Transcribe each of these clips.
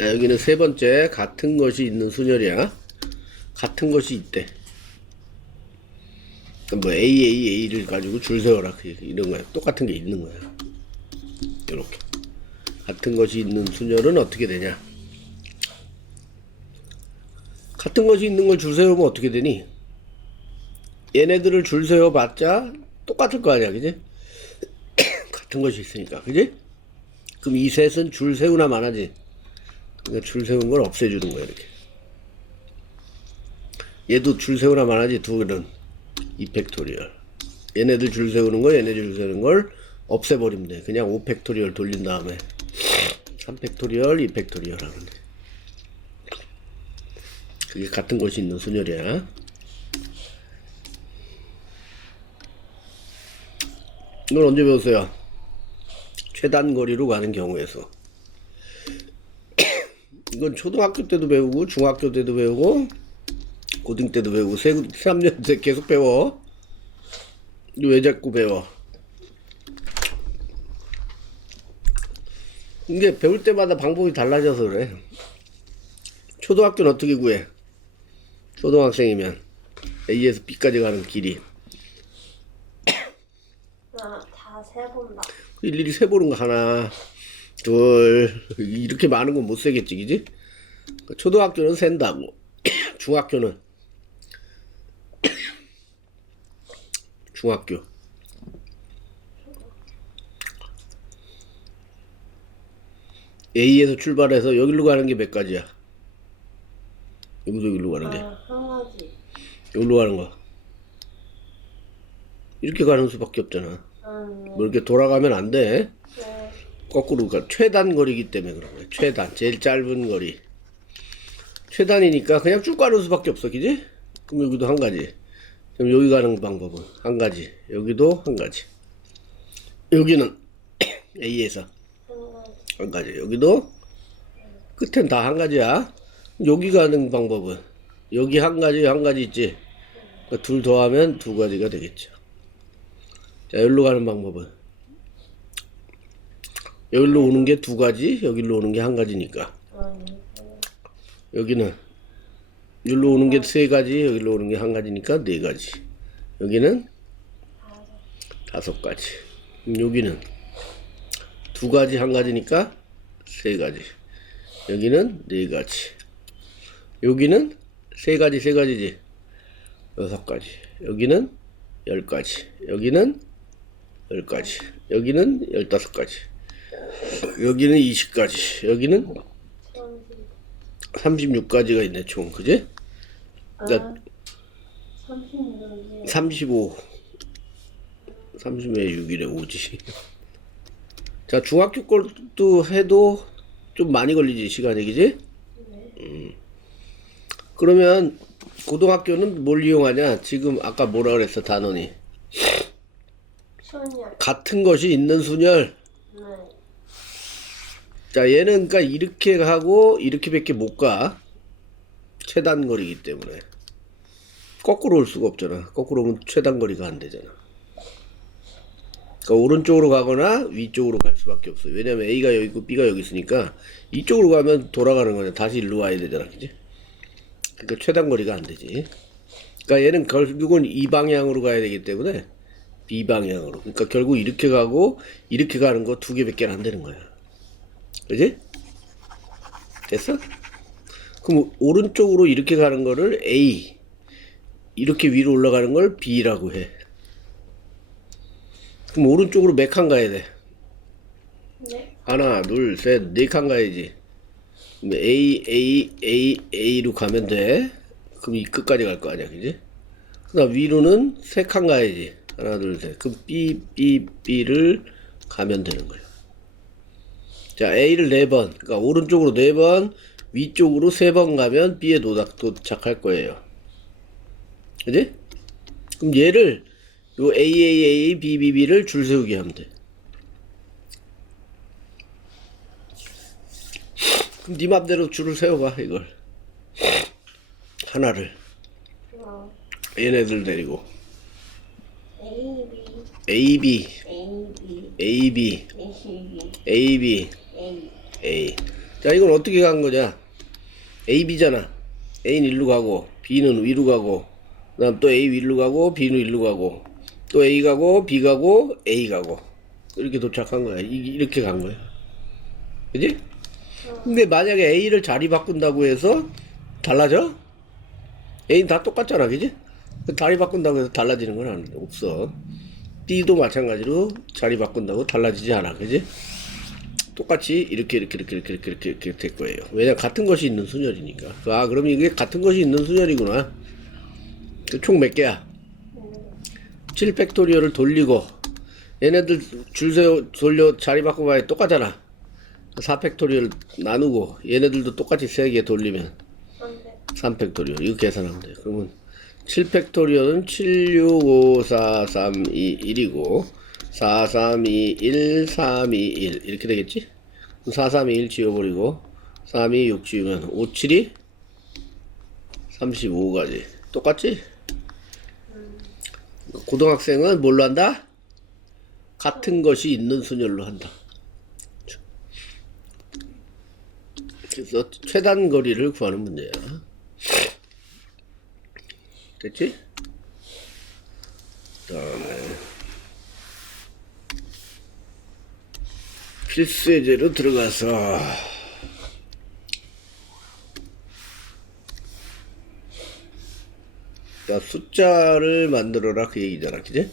여기는 세 번째 같은 것이 있는 순열이야. 같은 것이 있대. 뭐 A를 가지고 줄 세워라 이런 거야. 똑같은 게 있는 거야. 이렇게 같은 것이 있는 순열은 어떻게 되냐? 같은 것이 있는 걸 줄 세우면 어떻게 되니? 얘네들을 줄 세워봤자 똑같을 거 아니야, 그지? 같은 것이 있으니까, 그지? 그럼 이 셋은 줄 세우나 마나지? 그러니까 줄 세운 걸 없애주는 거야, 이렇게. 얘도 줄 세우나 마나지, 둘은. 2팩토리얼. 얘네들 줄 세우는 거, 얘네 줄 세우는 걸 없애버리면 돼. 그냥 5팩토리얼 돌린 다음에 3팩토리얼, 2팩토리얼 하면 돼. 그게 같은 것이 있는 순열이야. 이건 언제 배웠어요? 최단거리로 가는 경우에서. 이건 초등학교 때도 배우고 중학교 때도 배우고 고등 때도 배우고 3년 계속 배워. 왜 자꾸 배워? 이게 배울 때마다 방법이 달라져서 그래. 초등학교는 어떻게 구해? 초등학생이면 A에서 B까지 가는 길이 다 세본다. 일일이 세보는 거 하나 둘 이렇게 많은 건 못 세겠지, 그지? 초등학교는 센다고. 중학교 A에서 출발해서 여기로 가는 게 몇 가지야? 여기로 가는 게 강아지. 여기로 가는 거 이렇게 가는 수밖에 없잖아. 뭐 이렇게 돌아가면 안 돼. 네. 거꾸로 가. 최단 거리기 때문에 그런 거야. 최단, 제일 짧은 거리. 최단이니까 그냥 쭉 가는 수밖에 없어, 그지? 그럼 여기도 한 가지. 그럼 여기 가는 방법은 한 가지. 여기도 한 가지. 여기는 A에서 한 가지. 여기도 끝엔 다 한 가지야. 여기 가는 방법은 여기 한 가지 있지. 그러니까 둘 더하면 두 가지가 되겠죠. 자, 여기로 가는 방법은 여기로 오는 게 두 가지, 여기로 오는 게 한 가지니까. 여기는 여기로 오는 게 세 가지, 여기로 오는 게 한 가지니까 네 가지. 여기는 다섯 가지. 여기는 두 가지, 한 가지니까 세 가지. 여기는 네 가지. 여기는 세 가지지. 여섯 가지. 여기는 10가지. 여기는 10가지. 여기는 15가지. 여기는 20가지. 여기는 36가지가 있네, 총. 그지? 그러니까 35. 30에 6이래, 5지. 자, 중학교 것도 해도 좀 많이 걸리지, 시간이, 그지? 그러면 고등학교는 뭘 이용하냐? 지금 아까 뭐라 그랬어, 단원이? 순열. 같은 것이 있는 순열. 네. 자, 얘는 그러니까 이렇게 가고 이렇게밖에 못 가. 최단거리이기 때문에. 거꾸로 올 수가 없잖아. 거꾸로 오면 최단거리가 안 되잖아. 그러니까 오른쪽으로 가거나 위쪽으로 갈 수밖에 없어요. 왜냐면 A가 여기 있고 B가 여기 있으니까 이쪽으로 가면 돌아가는 거냐. 다시 일로 와야 되잖아, 그지? 그러니까 최단거리가 안 되지. 그러니까 얘는 결국은 이 방향으로 가야 되기 때문에 B 방향으로. 그러니까 결국 이렇게 가고 이렇게 가는 거 두 개밖에 안 되는 거야. 그지? 됐어? 그럼 오른쪽으로 이렇게 가는 거를 A, 이렇게 위로 올라가는 걸 B라고 해. 그럼 오른쪽으로 몇 칸 가야 돼? 네. 하나, 둘, 셋, 네 칸 가야지. 그럼 A로 가면 돼. 그럼 이 끝까지 갈 거 아니야, 그지? 그다음 위로는 세 칸 가야지. 하나, 둘, 셋. 그럼 B를 가면 되는 거야. 자, A를 4번. 그러니까 오른쪽으로 4번, 위쪽으로 3번 가면 B에 도착할 거예요. 그지? 그럼 얘를 요 A, B를 줄 세우게 하면 돼. 그럼 네 맘대로 줄을 세워봐, 이걸. 하나를. 얘네들 데리고. A, B, A, B, A, B, A, B, A, A, A, A. 자, 이건 어떻게 간 거냐? A, B잖아. A는 일로 가고, B는 위로 가고, 그 다음 또 A 위로 가고, B는 일로 가고, 또 A 가고, B 가고, A 가고. 이렇게 도착한 거야. 이렇게 간 거야. 그지? 근데 만약에 A를 자리 바꾼다고 해서 달라져? A는 다 똑같잖아. 그지? 자리 바꾼다고 해서 달라지는 건 없어. B도 마찬가지로 자리 바꾼다고 달라지지 않아. 그지? 똑같이 이렇게 될 거예요. 왜냐 같은 것이 있는 순열이니까. 아, 그럼 이게 같은 것이 있는 순열이구나. 총 몇 개야? 7팩토리얼을 돌리고 얘네들 줄 세워 돌려 자리 바꿔봐야 똑같잖아. 4팩토리얼 나누고 얘네들도 똑같이 3개 돌리면 안 돼. 3팩토리얼 이거 계산하면 돼. 그러면 7팩토리얼은 7, 6, 5, 4, 3, 2, 1이고 4, 3, 2, 1, 3, 2, 1 이렇게 되겠지? 4, 3, 2, 1 지워버리고 3, 2, 6 지우면 5, 7이 35가지 똑같지? 고등학생은 뭘로 한다? 같은 것이 있는 순열로 한다. 그래서 최단 거리를 구하는 문제야. 됐지? 그다음에 필수 예제로 들어가서 자, 숫자를 만들어라 그 얘기잖아. 그지?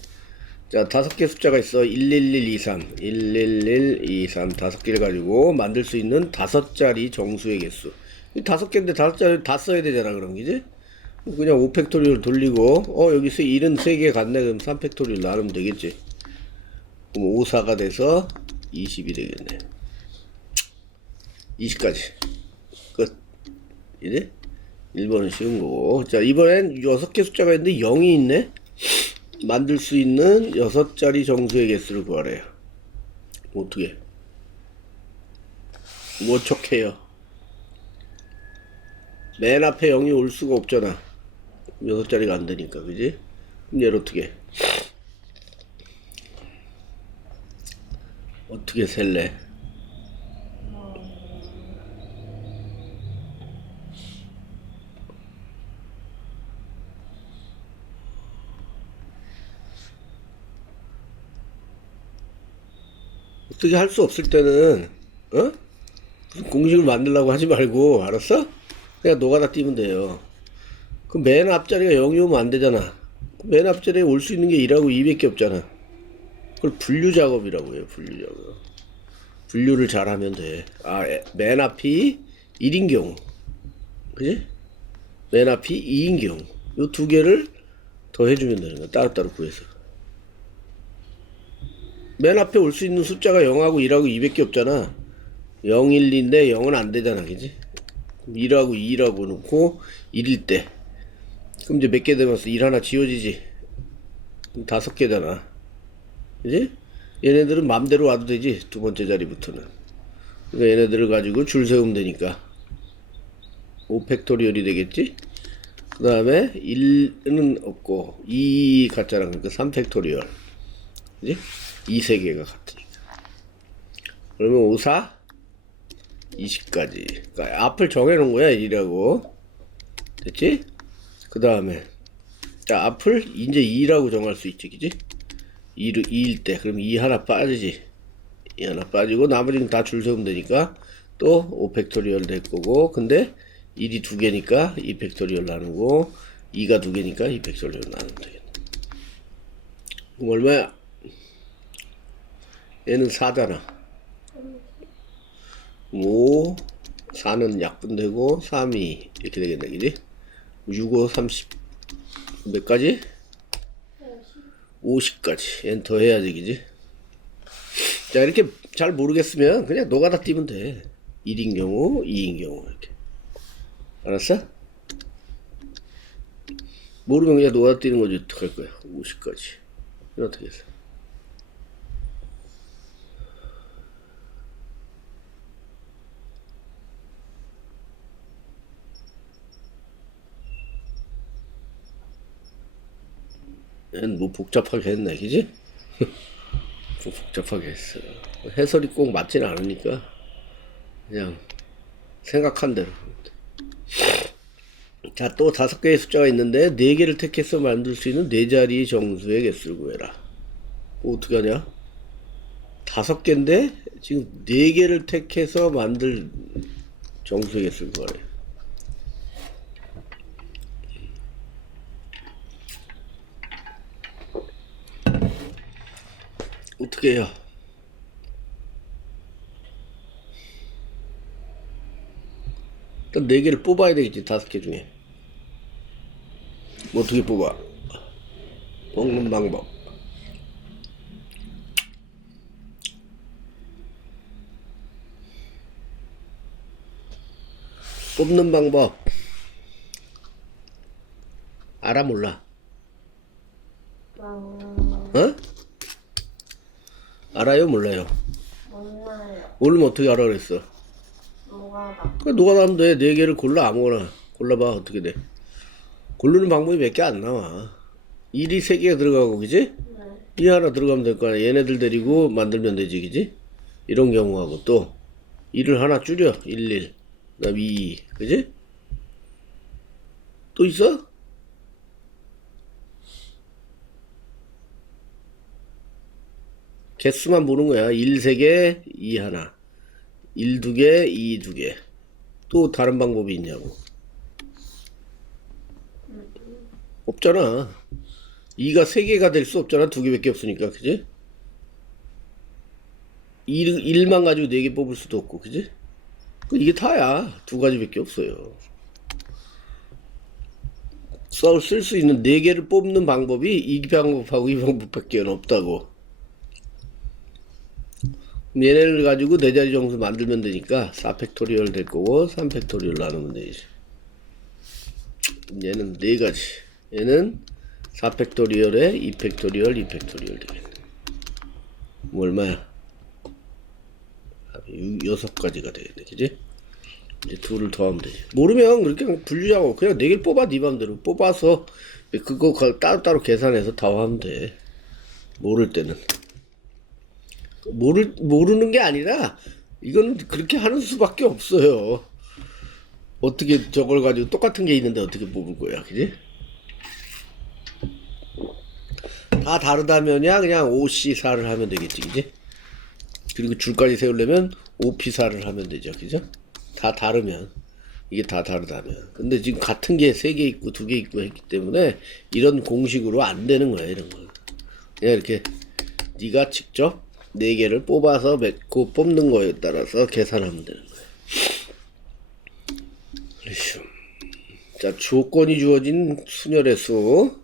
자, 5개 숫자가 있어. 11123 11123 5개를 가지고 만들 수 있는 5자리 정수의 개수. 5개인데 5자리 다 써야 되잖아. 그럼 그지? 그냥 5팩토리얼 돌리고 여기서 73개 갔네. 그럼 3팩토리얼 나누면 되겠지. 그럼 5, 4가 돼서 20이 되겠네. 20까지 끝. 이제 1번은 쉬운 거고. 자, 이번엔 6개 숫자가 있는데 0이 있네. 만들 수 있는 6자리 정수의 개수를 구하래요. 어떻게? 뭐 척해요? 맨 앞에 0이 올 수가 없잖아. 6자리가 안 되니까, 그지? 그럼 얘를 어떻게 셀래? 어떻게 할 수 없을 때는 무슨 공식을 만들려고 하지 말고, 알았어? 그냥 노가다 띄면 돼요. 그 맨 앞자리가 0이 오면 안 되잖아. 맨 앞자리에 올 수 있는 게 2하고 2밖에 없잖아. 그걸 분류 작업이라고 해요. 분류 작업. 분류를 잘하면 돼. 맨 앞이 1인 경우, 그지? 맨 앞이 2인 경우, 요 두 개를 더 해주면 되는 거야. 따로따로 구해서. 맨 앞에 올 수 있는 숫자가 0하고 1하고 2밖에 없잖아. 0, 1, 2인데 0은 안 되잖아. 그지? 1하고 2라고 놓고 1일 때. 그럼 이제 몇 개 되면서 1 하나 지워지지? 그럼 5개잖아. 그지? 얘네들은 맘대로 와도 되지. 두 번째 자리부터는. 그러니까 얘네들을 가지고 줄 세우면 되니까 5팩토리얼이 되겠지? 그 다음에 1은 없고 2 같잖아. 그러니까 3팩토리얼. 그지? 2, 3개가 같으니까. 그러면 5, 4, 20까지. 그러니까 앞을 정해놓은 거야. 1이라고. 됐지? 그 다음에 자, 앞을 이제 2라고 정할 수 있지. 그지? 2일 때. 그럼 2 하나 빠지지. 2 하나 빠지고 나머지는 다 줄 세우면 되니까 또 5팩토리얼 될 거고, 근데 1이 2개니까 2팩토리얼 나누고 2가 2개니까 2팩토리얼 나누면 되겠네. 그럼 얼마야? 얘는 4잖아. 5, 4는 약분되고 3, 2 이렇게 되겠네. 그지? 6, 5, 30 몇 가지? 50까지. 얘는 더 해야지. 그지? 자, 이렇게 잘 모르겠으면 그냥 노가다 띄면 돼. 1인 경우, 2인 경우 이렇게. 알았어? 모르면 그냥 노가다 띄는 거지. 어떡할 거야. 50까지. 이건 어떻게 했어? 얘는 뭐 복잡하게 했네. 그지? 뭐 복잡하게 했어. 해설이 꼭 맞지는 않으니까 그냥 생각한 대로. 자, 또 5개의 숫자가 있는데 4개를 택해서 만들 수 있는 4자리 정수의 개수를 구해라. 어떻게 하냐? 5개인데 지금 4개를 택해서 만들 정수의 개수를 구하래. 어떻게 해요? 일단 4개를 뽑아야 되겠지, 5개 중에. 뭐 어떻게 뽑아? 뽑는 방법. 뽑는 방법. 알아, 몰라? 어? 알아요, 몰라요? 몰라요. 모르면 어떻게 알아 그랬어? 뭐가 그래, 노가다면 돼. 4개를 골라, 아무거나. 골라봐, 어떻게 돼. 고르는 방법이 몇 개 안 나와. 1이 3개가 들어가고, 그지? 네. 2 하나 들어가면 될 거 아니야. 얘네들 데리고 만들면 되지, 그지? 이런 경우하고 또 1을 하나 줄여. 1, 그 다음 2, 그지? 또 있어? 개수만 보는 거야. 1 3개, 2 하나. 1 2개, 2 2개. 또 다른 방법이 있냐고. 없잖아. 2가 3개가 될 수 없잖아. 2개밖에 없으니까, 그지? 1만 가지고 4개 뽑을 수도 없고, 그지? 이게 다야. 2가지밖에 없어요. 쓸 수 있는 4개를 뽑는 방법이 이 방법하고 이 방법밖에 없다고. 얘네를 가지고 4자리 정수 만들면 되니까 4팩토리얼 될 거고 3팩토리얼 나누면 되지. 얘는 4가지. 얘는 4팩토리얼에 2팩토리얼, 2팩토리얼 되겠네. 뭐 얼마야? 6가지가 되겠네, 그지? 이제 2를 더하면 되지. 모르면 그렇게 그냥 분류하고 그냥 4개를 뽑아. 네 맘대로 뽑아서 그거 따로따로 계산해서 다 하면 돼. 모를 때는 모르는 게 아니라 이거는 그렇게 하는 수밖에 없어요. 어떻게 저걸 가지고 똑같은 게 있는데 어떻게 뽑을 거야, 그지? 다 다르다면야 그냥 OC4를 하면 되겠지, 그지? 그리고 줄까지 세우려면 OP4를 하면 되죠, 그죠? 다 다르면. 이게 다 다르다면. 근데 지금 같은 게 3개 있고 2개 있고 했기 때문에 이런 공식으로 안 되는 거야, 이런 거. 그냥 이렇게 네가 직접 4개를 뽑아서 맺고 뽑는 거에 따라서 계산하면 되는 거야. 자, 조건이 주어진 순열의 수.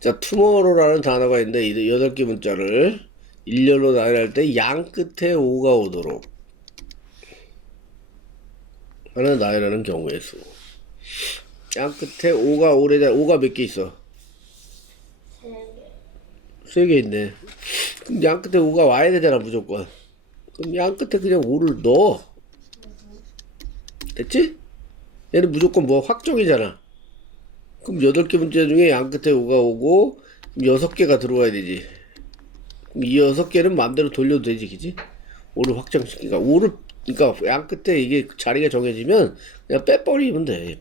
자, 투모로우라는 단어가 있는데 이 8개 문자를 일렬로 나열할 때 양 끝에 5가 오도록 하는 나열하는 경우의 수. 양 끝에 5가 오래자 5가 몇 개 있어? 3개. 3개 있네. 그럼 양 끝에 5가 와야 되잖아, 무조건. 그럼 양 끝에 그냥 5를 넣어. 됐지? 얘는 무조건 뭐 확정이잖아. 그럼 8개 문제 중에 양 끝에 5가 오고, 그럼 6개가 들어와야 되지. 그럼 이 6개는 마음대로 돌려도 되지, 그지? 5를 확정시키니까. 5를, 그러니까 양 끝에 이게 자리가 정해지면 그냥 빼버리면 돼.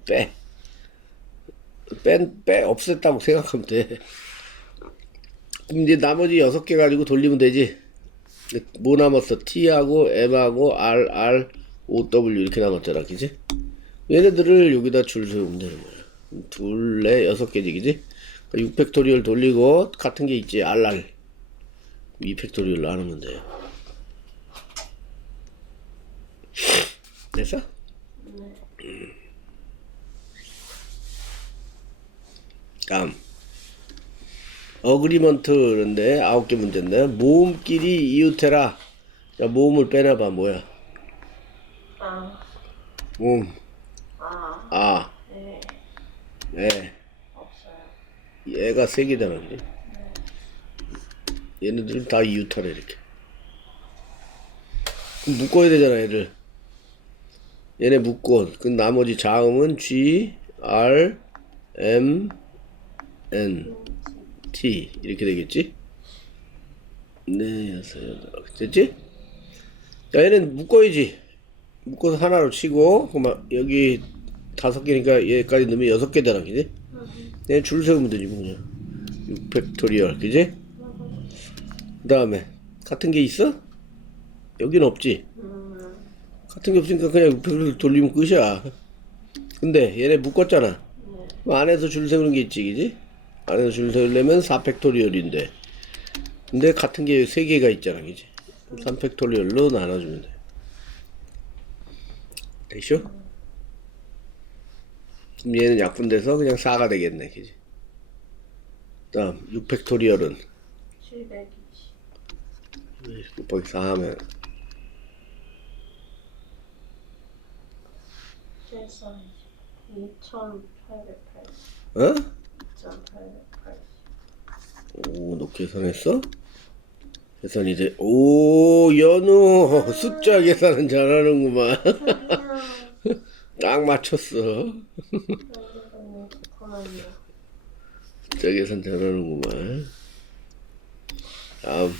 없앴다고 생각하면 돼. 그럼 이제 나머지 6개 가지고 돌리면 되지. 뭐 남았어? T하고 M하고 OW 이렇게 남았잖아, 그지? 얘네들을 여기다 줄 세우면 되는 거야. 둘, 넷, 6개지, 그지? 6팩토리얼 돌리고 같은 게 있지, RR 2팩토리얼 나누면 돼요. 됐어? 다음 어그리먼트인데 9개 문제인데 모음끼리 이웃해라. 자, 모음을 빼놔봐. 뭐야? 아. 모음. 아. 네. 네. 없어요. 얘가 3개잖아, 그지? 얘네들은 다 이웃하래, 이렇게. 그럼 묶어야 되잖아, 얘를. 얘네 묶고, 그 나머지 자음은 G, R, M, N, T 이렇게 되겠지? 네, 6, 8 됐지? 자, 얘는 묶어야지. 묶어서 하나로 치고 그만 여기 5개니까 얘까지 넣으면 6개 되나 그지? 얘 줄 세우면 되지 뭐 그냥 6팩토리얼 그지? 그 다음에 같은 게 있어? 여긴 없지? 같은 게 없으니까 그냥 6팩토리얼 돌리면 끝이야. 근데 얘네 묶었잖아. 그럼 안에서 줄 세우는 게 있지 그지? 안에서 줄 세우려면 4팩토리얼인데 근데 같은 게 3개가 있잖아 그지? 3팩토리얼로 나눠주면 돼. 됐쇼? 그럼 얘는 약분돼서 그냥 4가 되겠네 그지? 다음 6팩토리얼은 720 곱하기 4 하면 계산 2880 어? 2880 오, 너 계산했어? 계산이 돼. 오, 연우 숫자 계산은 잘하는구만. 딱 맞췄어. 숫자 계산 잘하는구만. 다음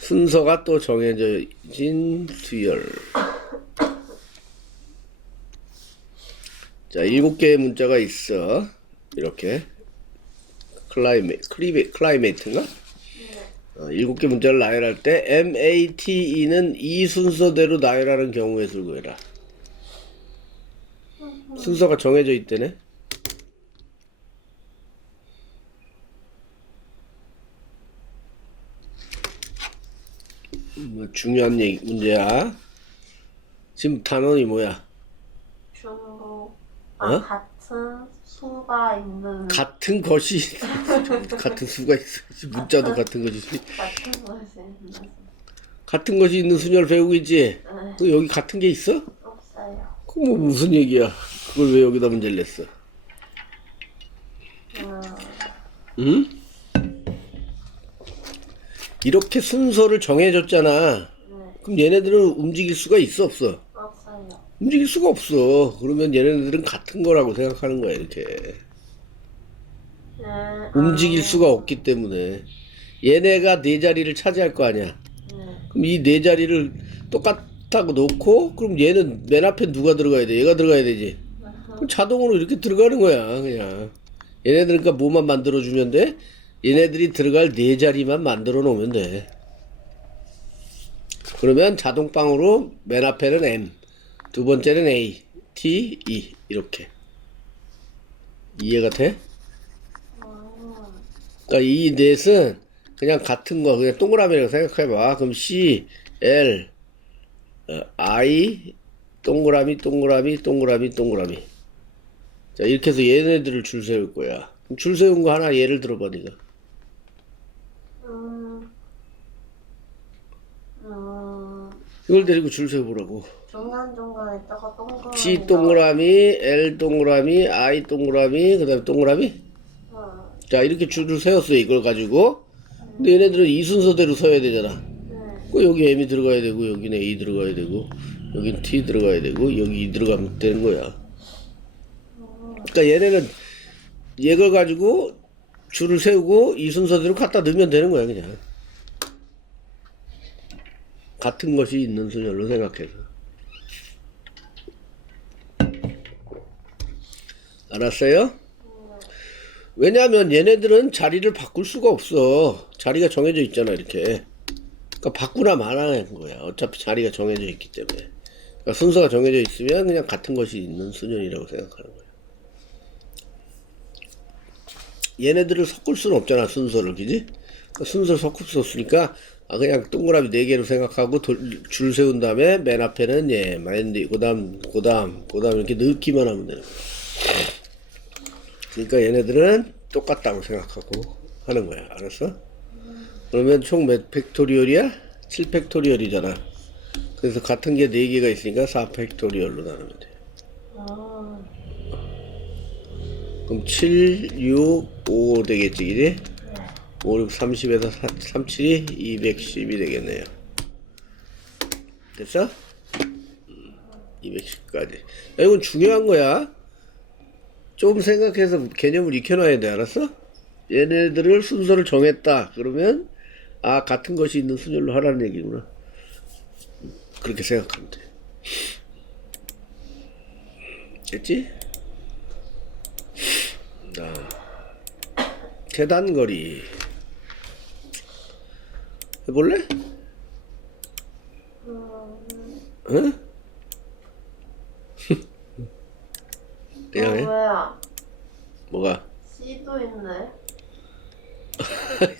순서가 또 정해진 수열. 자, 7개의 문자가 있어. 이렇게 클라이메이트인가? 7개 문자를 나열할 때 MATE는 이 순서대로 나열하는 경우의 수를 구해라. 순서가 정해져 있대네. 뭐 중요한 문제야. 지금 단원이 뭐야? 중국 어? 같은 수가 있는 같은 것이 같은 수가 있어. 문자도 같은 것이 같은 것이 있는 같은 것이 있는 순열 배우고 있지. 네. 그 여기 같은 게 있어? 없어요. 그럼 뭐 무슨 얘기야? 그걸 왜 여기다 문제를 냈어? 응? 이렇게 순서를 정해줬잖아. 네. 그럼 얘네들은 움직일 수가 있어 없어? 없어요. 움직일 수가 없어. 그러면 얘네들은 같은 거라고 생각하는 거야 이렇게. 네. 움직일 수가 없기 때문에 얘네가 네 자리를 차지할 거 아니야. 네. 그럼 이 네 자리를 똑같다고 놓고 그럼 얘는 맨 앞에 누가 들어가야 돼? 얘가 들어가야 되지. 그럼 자동으로 이렇게 들어가는 거야 그냥. 얘네들 그러니까 뭐만 만들어주면 돼? 얘네들이 들어갈 네 자리만 만들어 놓으면 돼. 그러면 자동방으로 맨 앞에는 M, 두 번째는 A, T, E 이렇게. 이해가 돼? 그러니까 이 넷은 그냥 같은 거 그냥 동그라미라고 생각해봐. 그럼 C, L, I, 동그라미, 동그라미, 동그라미, 동그라미. 자 이렇게 해서 얘네들을 줄 세울 거야. 그럼 줄 세운 거 하나 예를 들어봐 니가. 이걸 데리고 줄 세워보라고. 중간중간에 있다가 동그라미 C 동그라미, L 동그라미, I 동그라미, 그 다음에 동그라미? 자, 이렇게 줄을 세웠어요, 이걸 가지고. 근데 얘네들은 이 순서대로 서야 되잖아. 그 여기 M이 들어가야 되고, 여기는 A 들어가야 되고, 여긴 T 들어가야 되고, 여기 E 들어가면 되는 거야. 그러니까 얘네는 이걸 가지고 줄을 세우고 이 순서대로 갖다 넣으면 되는 거야, 그냥. 같은 것이 있는 순열로 생각해서. 알았어요? 왜냐하면 얘네들은 자리를 바꿀 수가 없어. 자리가 정해져 있잖아 이렇게. 그러니까 바꾸나 마나는 거야. 어차피 자리가 정해져 있기 때문에. 그러니까 순서가 정해져 있으면 그냥 같은 것이 있는 순열이라고 생각하는 거야. 얘네들을 섞을 수는 없잖아 순서를, 그지? 그러니까 순서를 섞을 수 없으니까 그냥 동그라미 4개로 생각하고 줄 세운 다음에 맨 앞에는 얘, 마인드, 그 다음 이렇게 넣기만 하면 되는 거야. 그러니까 얘네들은 똑같다고 생각하고 하는 거야. 알았어? 그러면 총 몇 팩토리얼이야? 7팩토리얼이잖아. 그래서 같은 게 4개가 있으니까 4팩토리얼로 나누면 돼. 그럼 7, 6, 5 되겠지, 그지? 5, 6, 30에서 37이 210이 되겠네요. 됐어? 210까지. 이건 중요한 거야. 좀 생각해서 개념을 익혀놔야 돼. 알았어? 얘네들을 순서를 정했다. 그러면 같은 것이 있는 순열로 하라는 얘기구나. 그렇게 생각하면 돼. 됐지? 계단거리 해볼래? 응? 내가 해? 뭐야? 뭐가? C도 있네.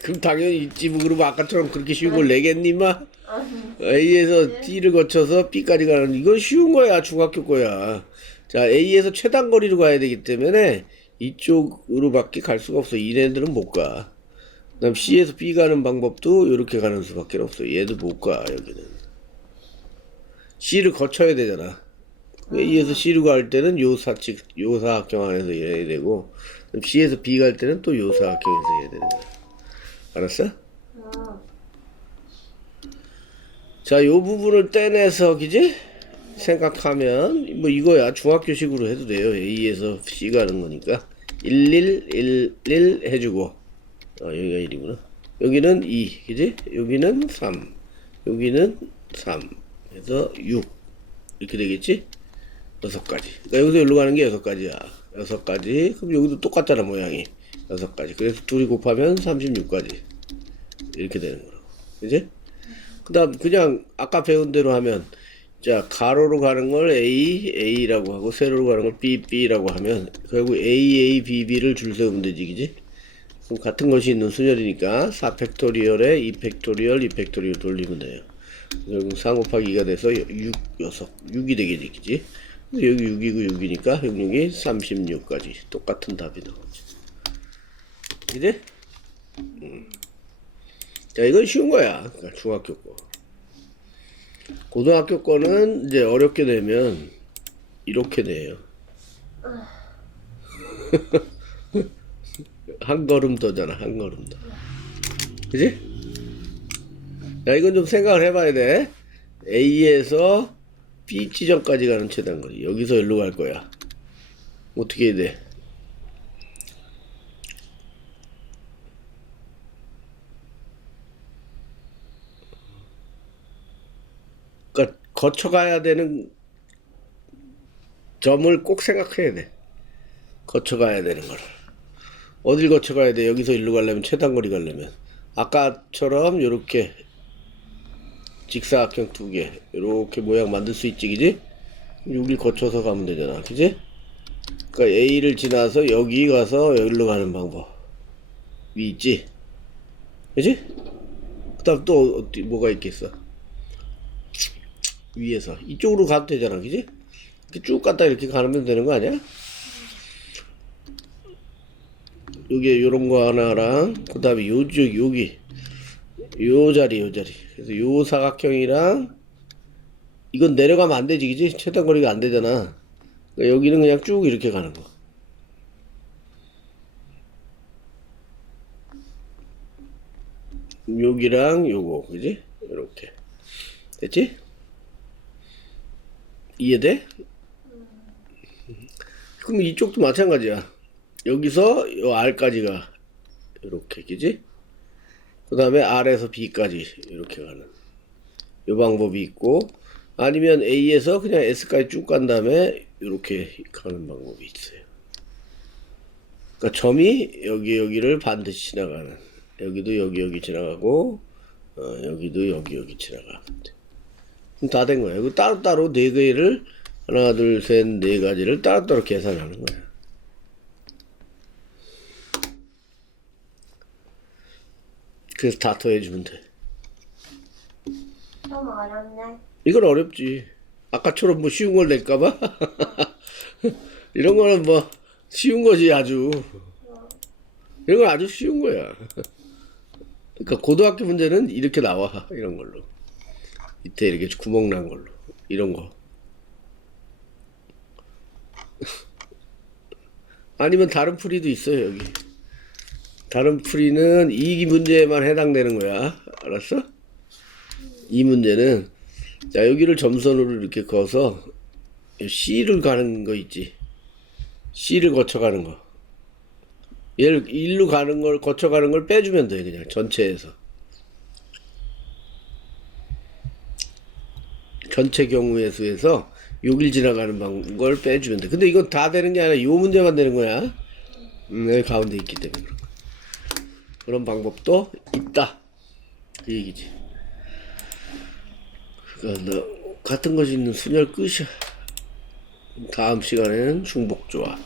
그럼 당연히 있지. 뭐 그러면 아까처럼 그렇게 쉬운 걸 내겠니 마? 아니. A에서 D를 거쳐서 B까지 가는 이건 쉬운 거야. 중학교 거야. 자, A에서 최단거리로 가야 되기 때문에 이쪽으로밖에 갈 수가 없어. 얘네들은 못 가. 그다음 C에서 B 가는 방법도 이렇게 가는 수밖에 없어. 얘도 못 가. 여기는 C를 거쳐야 되잖아. A에서 C로 갈 때는 요 사각형 안에서 해야 되고, 그럼 C에서 B 갈 때는 또 요 사각형에서 해야 되는 거야. 알았어? 자, 요 부분을 떼내서, 그지? 생각하면, 뭐 이거야. 중학교식으로 해도 돼요. A에서 C 가는 거니까. 1111 해주고, 여기가 1이구나. 여기는 2, 그지? 여기는 3, 여기는 3, 해서 6. 이렇게 되겠지? 6가지. 그러니까 여기서 여기로 가는 게 6가지야. 6가지. 그럼 여기도 똑같잖아, 모양이. 6가지. 그래서 둘이 곱하면 36가지. 이렇게 되는 거라고. 그지? 그 다음, 그냥 아까 배운 대로 하면, 자, 가로로 가는 걸 A라고 하고, 세로로 가는 걸 B라고 하면, 결국 B를 줄 세우면 되지, 그지? 그럼 같은 것이 있는 순열이니까, 4팩토리얼에 2팩토리얼 돌리면 돼요. 결국 3 곱하기 2가 돼서 6이 되겠지, 그지? 여기 6이고 6이니까 6이 36까지 똑같은 답이 나오지. 그지? 자, 이건 쉬운 거야. 그러니까 중학교 거. 고등학교 거는 이제 어렵게 되면 이렇게 돼요. 한 걸음 더잖아, 한 걸음 더. 그지? 자, 이건 좀 생각을 해봐야 돼. A에서 B 지점까지 가는 최단거리. 여기서 일로 갈 거야. 어떻게 해야 돼? 그러니까 거쳐가야 되는 점을 꼭 생각해야 돼. 거쳐가야 되는 거를. 어딜 거쳐가야 돼? 여기서 일로 가려면 최단거리 가려면. 아까처럼 요렇게 직사각형 2개 요렇게 모양 만들 수 있지, 그지? 여기 거쳐서 가면 되잖아, 그지? 그러니까 A를 지나서 여기 가서 여기로 가는 방법이 있지, 그지? 그 다음 또 어디 뭐가 있겠어? 위에서 이쪽으로 가도 되잖아, 그지? 이렇게 쭉 갔다 이렇게 가면 되는 거 아니야? 여기 요런 거 하나랑 그 다음에 요쪽 여기 요 자리 그래서 요 사각형이랑 이건 내려가면 안 되지, 그지? 최단거리가 안 되잖아. 그러니까 여기는 그냥 쭉 이렇게 가는 거. 여기랑 요거, 그지? 이렇게 됐지? 이해돼? 그럼 이쪽도 마찬가지야. 여기서 요 R까지가 이렇게, 그지? 그 다음에 R에서 B까지 이렇게 가는 요 방법이 있고, 아니면 A에서 그냥 S까지 쭉 간 다음에 이렇게 가는 방법이 있어요. 그러니까 점이 여기를 반드시 지나가는, 여기도 여기 지나가고, 여기도 여기 지나가면 돼. 그럼 다 된 거야. 이거 따로따로 네 개를 하나, 둘, 셋, 네 가지를 따로따로 계산하는 거야. 그래서 다 더해주면 돼. 좀 어렵네. 이건 어렵지. 아까처럼 뭐 쉬운 걸 낼까봐? 이런 거는 뭐 쉬운 거지, 아주. 이런 건 아주 쉬운 거야. 그러니까 고등학교 문제는 이렇게 나와. 이런 걸로. 밑에 이렇게 구멍 난 걸로. 이런 거. 아니면 다른 풀이도 있어요, 여기. 다른 풀이는 이 문제에만 해당되는 거야. 알았어? 이 문제는, 자, 여기를 점선으로 이렇게 그어서 C를 가는 거 있지. C를 거쳐가는 거. 얘를 일로 가는 걸, 거쳐가는 걸 빼주면 돼, 그냥 전체에서. 전체 경우의 수에서 6일 지나가는 걸 빼주면 돼. 근데 이건 다 되는 게 아니라 요 문제만 되는 거야. 여기 가운데 있기 때문에 그런 거야. 그런 방법도 있다. 그 얘기지. 그러니까 너 같은 것이 있는 순열 끝이야. 다음 시간에는 중복조합.